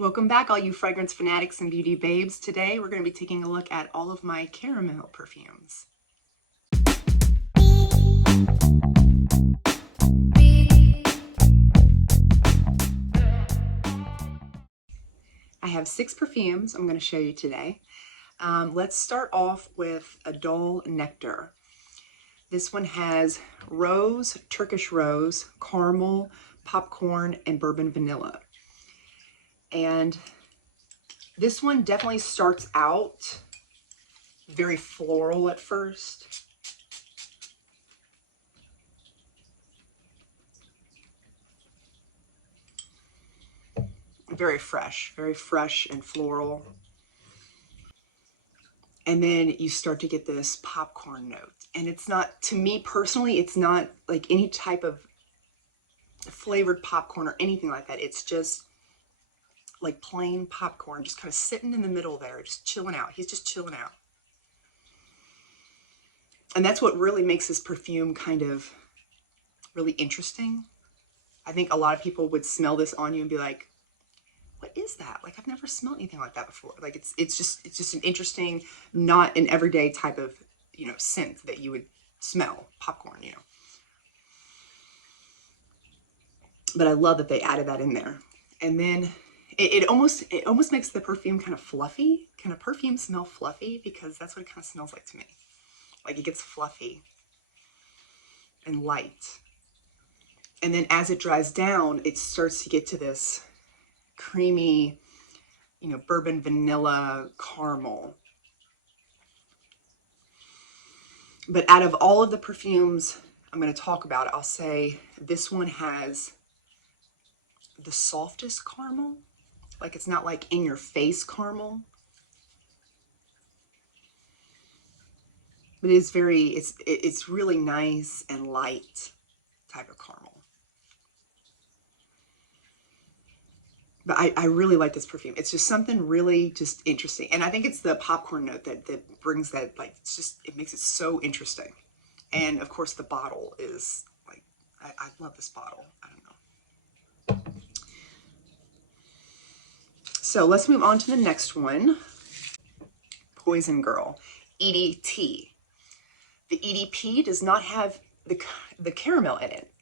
Welcome back, all you fragrance fanatics and beauty babes. Today we're going to be taking a look at all of my caramel perfumes. I have 6 perfumes I'm going to show you today. Let's start off with Adol Nectar. This one has rose, Turkish rose, caramel, popcorn, and bourbon vanilla. And this one definitely starts out very floral at first. Very fresh and floral. And then you start to get this popcorn note. And it's not, to me personally, it's not like any type of flavored popcorn or anything like that. It's just like plain popcorn, just kind of sitting in the middle there, just chilling out. He's just chilling out. And that's what really makes this perfume kind of really interesting. I think a lot of people would smell this on you and be like, what is that? Like, I've never smelled anything like that before. Like, it's just an interesting, not an everyday type of, scent that you would smell, popcorn, But I love that they added that in there. And then it almost makes the perfume kind of fluffy. Can a perfume smell fluffy? Because that's what it kind of smells like to me. Like, it gets fluffy and light. And then as it dries down, it starts to get to this creamy, bourbon vanilla caramel. But out of all of the perfumes I'm going to talk about, I'll say this one has the softest caramel. Like, it's not like in your face caramel. But it's really nice and light type of caramel. But I really like this perfume. It's just something really just interesting. And I think it's the popcorn note that brings that, like, it makes it so interesting. And of course the bottle is like, I love this bottle. I don't know. So let's move on to the next one. Poison Girl, EDT. The EDP does not have the caramel in it.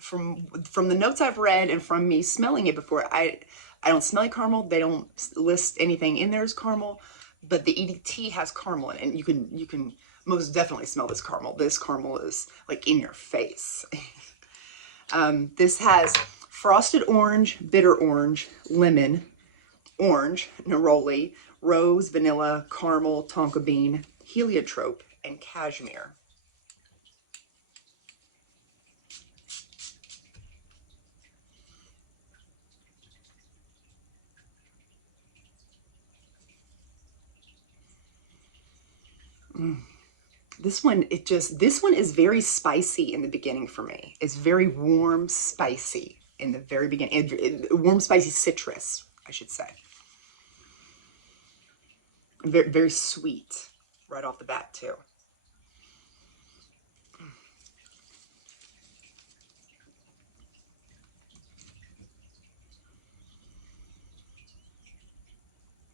From the notes I've read and from me smelling it before, I don't smell caramel. They don't list anything in there as caramel, but the EDT has caramel in it, and you can most definitely smell this caramel. This caramel is like in your face. This has frosted orange, bitter orange, lemon, orange, neroli, rose, vanilla, caramel, tonka bean, heliotrope, and cashmere. This one is very spicy in the beginning for me. It's very warm, spicy in the very beginning. Warm, spicy citrus, I should say. Very, very sweet right off the bat, too.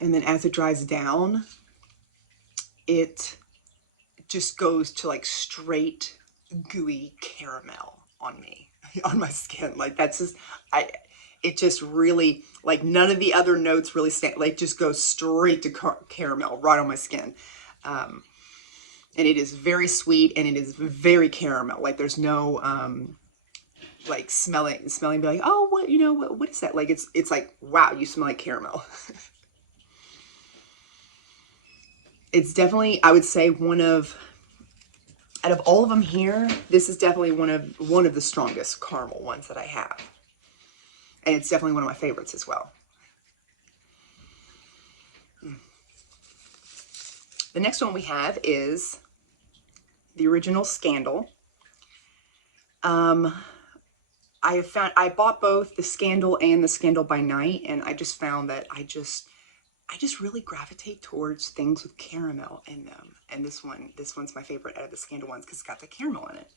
And then as it dries down, it just goes to like straight gooey caramel on me, on my skin. Like, that's just, it just really, like, none of the other notes really stand, like, just goes straight to caramel right on my skin. And it is very sweet and it is very caramel. Like, there's no, like smelling, be like, oh, what is that? Like, it's like, wow, you smell like caramel. It's definitely, I would say, out of all of them here, this is definitely one of the strongest caramel ones that I have. And it's definitely one of my favorites as well. The next one we have is the original Scandal. I bought both the Scandal and the Scandal by Night, and I just found that I just really gravitate towards things with caramel in them. And this one's my favorite out of the Scandal ones because it's got the caramel in it.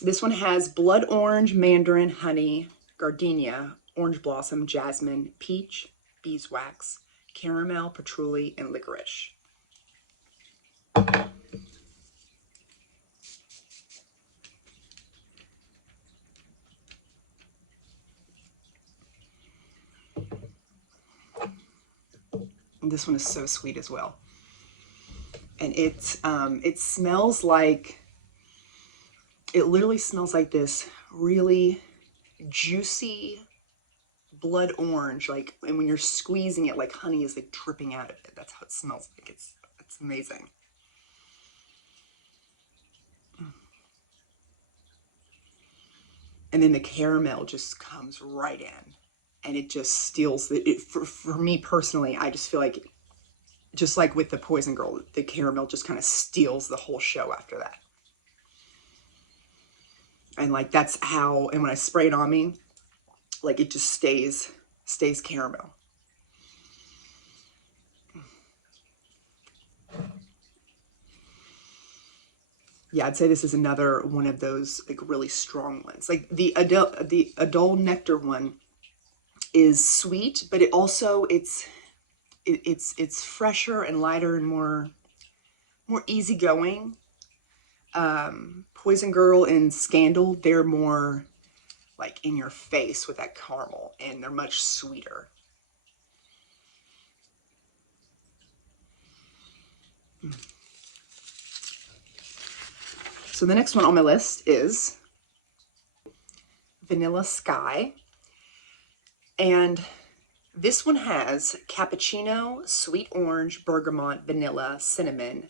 This one has blood orange, mandarin, honey, gardenia, orange blossom, jasmine, peach, beeswax, caramel, patchouli, and licorice. And this one is so sweet as well. And it smells like, it literally smells like this really juicy blood orange, like, and when you're squeezing it, like honey is like dripping out of it. That's how it smells like. It's amazing. And then the caramel just comes right in, and it just steals it. For me personally, I just feel like, just like with the Poison Girl, the caramel just kind of steals the whole show after that. And like, that's how, and when I spray it on me, like it just stays caramel. Yeah, I'd say this is another one of those like really strong ones. Like the Adult Nectar one is sweet, but it also, it's fresher and lighter and more easygoing. Poison Girl and Scandal, they're more like in your face with that caramel, and they're much sweeter. So the next one on my list is Vanilla Sky. And this one has cappuccino, sweet orange, bergamot, vanilla, cinnamon,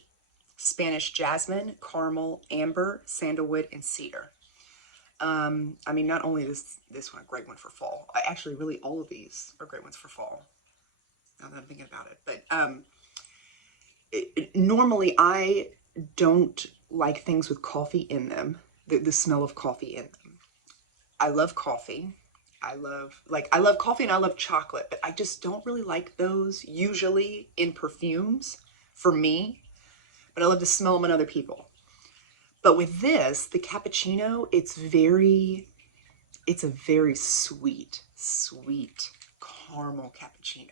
Spanish jasmine, caramel, amber, sandalwood, and cedar. I mean, not only is this one a great one for fall, actually really all of these are great ones for fall, now that I'm thinking about it. But normally I don't like things with coffee in them, the smell of coffee in them. I love coffee. I love coffee and I love chocolate, but I just don't really like those usually in perfumes for me, but I love to smell them on other people. But with this, the cappuccino, it's a very sweet caramel cappuccino.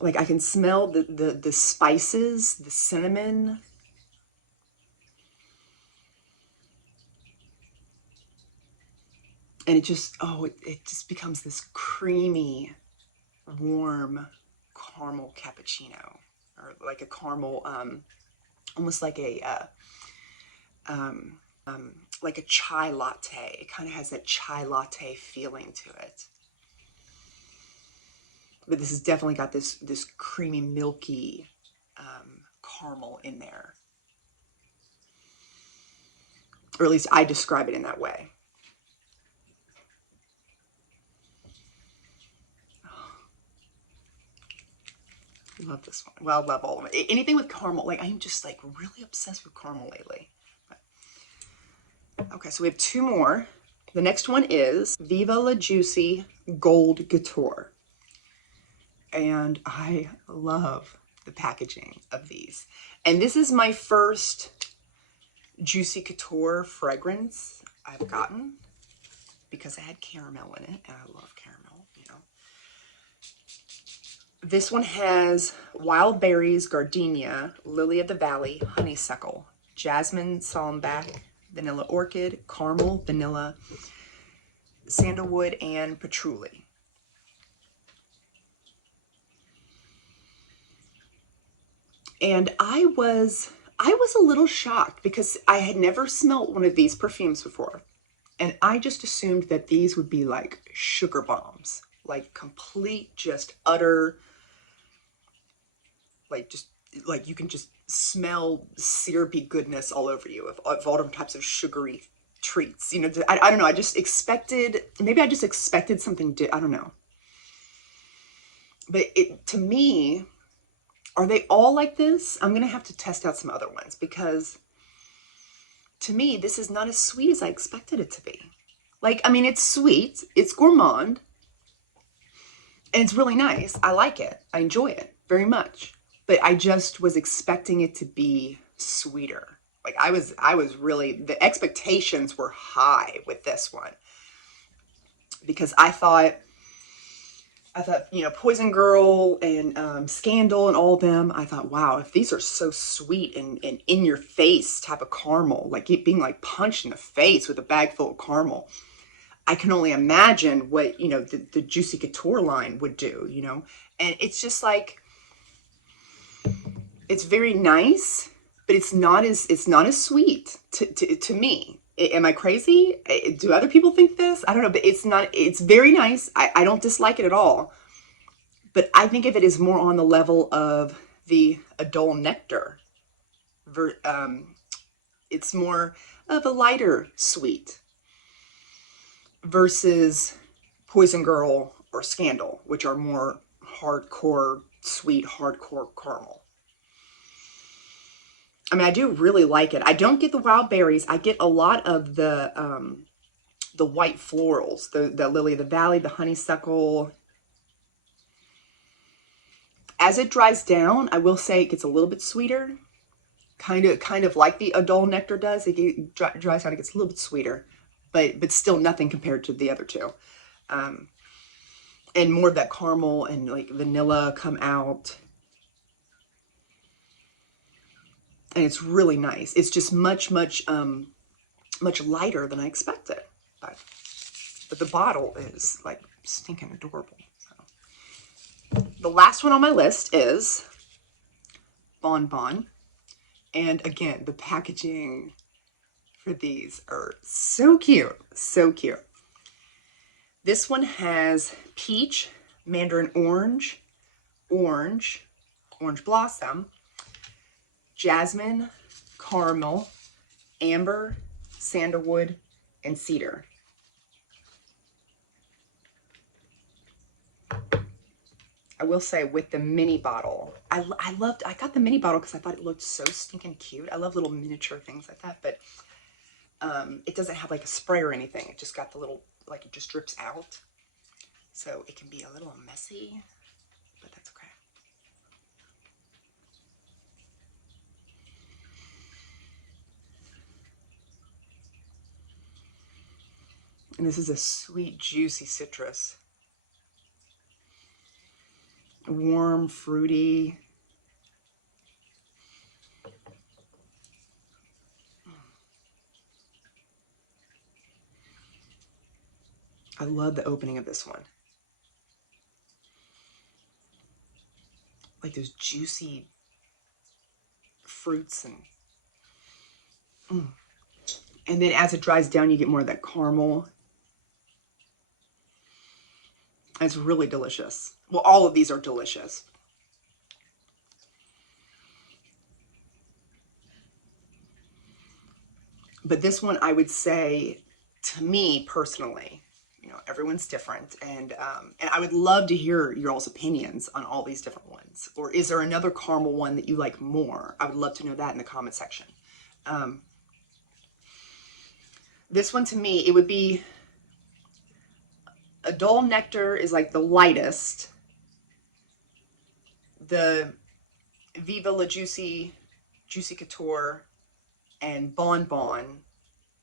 Like I can smell the spices, the cinnamon. And it just, it just becomes this creamy, warm caramel cappuccino, or like a caramel, almost like like a chai latte. It kind of has that chai latte feeling to it. But this has definitely got this creamy, milky caramel in there. Or at least I describe it in that way. I love this one. Well, I love all of it. Anything with caramel, like I'm just like really obsessed with caramel lately. Okay, so we have two more. The next one is Viva La Juicy Gold Couture. And I love the packaging of these. And this is my first Juicy Couture fragrance I've gotten, because it had caramel in it, and I love caramel, you know. This one has wild berries, gardenia, lily of the valley, honeysuckle, jasmine, sambac, vanilla orchid, caramel, vanilla, sandalwood, and patchouli. And I was a little shocked because I had never smelled one of these perfumes before. And I just assumed that these would be like sugar bombs, like complete, just utter, like just, like you can just smell syrupy goodness all over you of all different types of sugary treats. You know, I don't know. I just expected, maybe I just expected something, I don't know. But to me, are they all like this? I'm going to have to test out some other ones, because to me, this is not as sweet as I expected it to be. Like, I mean, it's sweet, it's gourmand, and it's really nice. I like it. I enjoy it very much. But I just was expecting it to be sweeter. Like I was really, the expectations were high with this one because I thought, you know, Poison Girl and Scandal and all of them, I thought, wow, if these are so sweet and in your face type of caramel, like it being like punched in the face with a bag full of caramel, I can only imagine what, you know, the Juicy Couture line would do, you know? And it's just like, it's very nice, but it's not as sweet to me. Am I crazy? Do other people think this? I don't know, but it's very nice. I don't dislike it at all. But I think of it as more on the level of the Adol Nectar. It's more of a lighter sweet versus Poison Girl or Scandal, which are more hardcore sweet, hardcore caramel. I mean, I do really like it. I don't get the wild berries. I get a lot of the white florals, the lily of the valley, the honeysuckle. As it dries down, I will say it gets a little bit sweeter, kind of like the Adol Nectar does. It dries down, it gets a little bit sweeter, but still nothing compared to the other two. And more of that caramel and like vanilla come out. And it's really nice. It's just much lighter than I expected. But the bottle is like stinking adorable. So. The last one on my list is Bon Bon. And again, the packaging for these are so cute. So cute. This one has peach, mandarin orange, orange blossom, jasmine, caramel, amber, sandalwood, and cedar. I will say with the mini bottle, I got the mini bottle because I thought it looked so stinking cute. I love little miniature things like that, but it doesn't have like a spray or anything. It just got the little, like it just drips out. So it can be a little messy, but that's okay. And this is a sweet, juicy citrus. Warm, fruity. I love the opening of this one. Like those juicy fruits and then as it dries down, you get more of that caramel. It's really delicious. Well, all of these are delicious. But this one, I would say, to me personally, you know, everyone's different, and I would love to hear your all's opinions on all these different ones. Or is there another caramel one that you like more? I would love to know that in the comment section. This one, to me, it would be Adol Nectar is like the lightest. The Viva La Juicy Couture and Bon Bon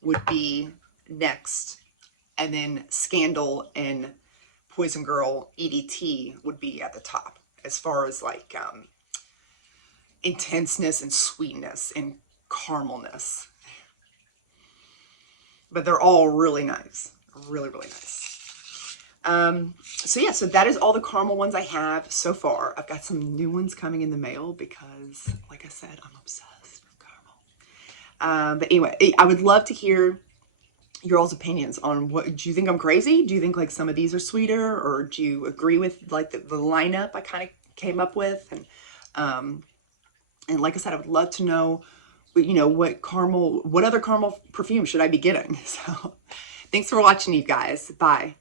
would be next. And then Scandal and Poison Girl EDT would be at the top as far as like intenseness and sweetness and caramelness. But they're all really nice. Really, really nice. So yeah, so that is all the caramel ones I have so far. I've got some new ones coming in the mail because, like I said, I'm obsessed with caramel. But anyway, I would love to hear your all's opinions on what, do you think I'm crazy? Do you think like some of these are sweeter, or do you agree with like the lineup I kind of came up with? And like I said, I would love to know, you know, what other caramel perfume should I be getting? So thanks for watching, you guys. Bye.